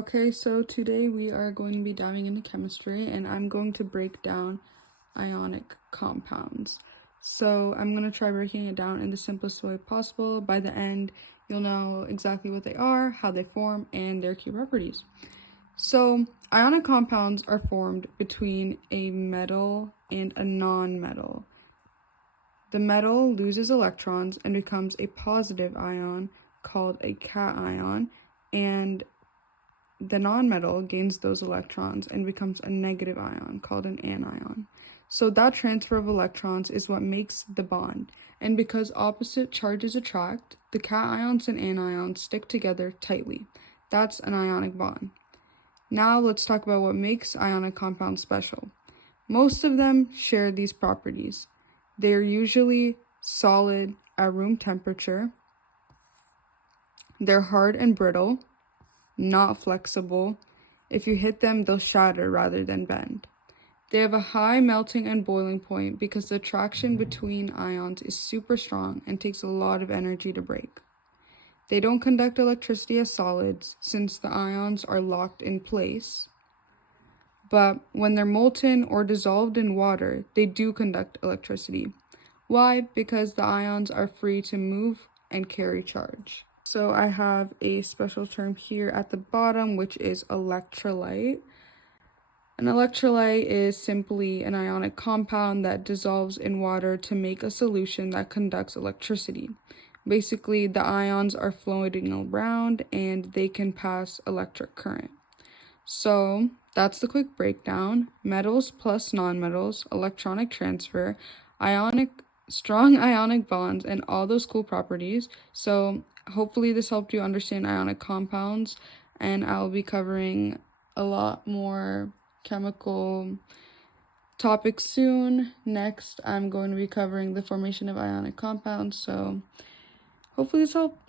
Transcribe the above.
Okay, so today we are going to be diving into chemistry and I'm going to break down ionic compounds. So I'm going to try breaking it down in the simplest way possible. By the end, you'll know exactly what they are, how they form, and their key properties. So ionic compounds are formed between a metal and a non-metal. The metal loses electrons and becomes a positive ion called a cation, and the nonmetal gains those electrons and becomes a negative ion called an anion. So that transfer of electrons is what makes the bond. And because opposite charges attract, the cations and anions stick together tightly. That's an ionic bond. Now let's talk about what makes ionic compounds special. Most of them share these properties. They are usually solid at room temperature. They're hard and brittle, not flexible. If you hit them, they'll shatter rather than bend. They have a high melting and boiling point because the attraction between ions is super strong and takes a lot of energy to break. They don't conduct electricity as solids since the ions are locked in place. But when they're molten or dissolved in water, they do conduct electricity. Why? Because the ions are free to move and carry charge. So I have a special term here at the bottom, which is electrolyte. An electrolyte is simply an ionic compound that dissolves in water to make a solution that conducts electricity. Basically, the ions are floating around and they can pass electric current. So that's the quick breakdown. Metals plus nonmetals, electronic transfer, strong ionic bonds, and all those cool properties. So hopefully this helped you understand ionic compounds, and I'll be covering a lot more chemical topics soon. Next, I'm going to be covering the formation of ionic compounds. So hopefully this helped.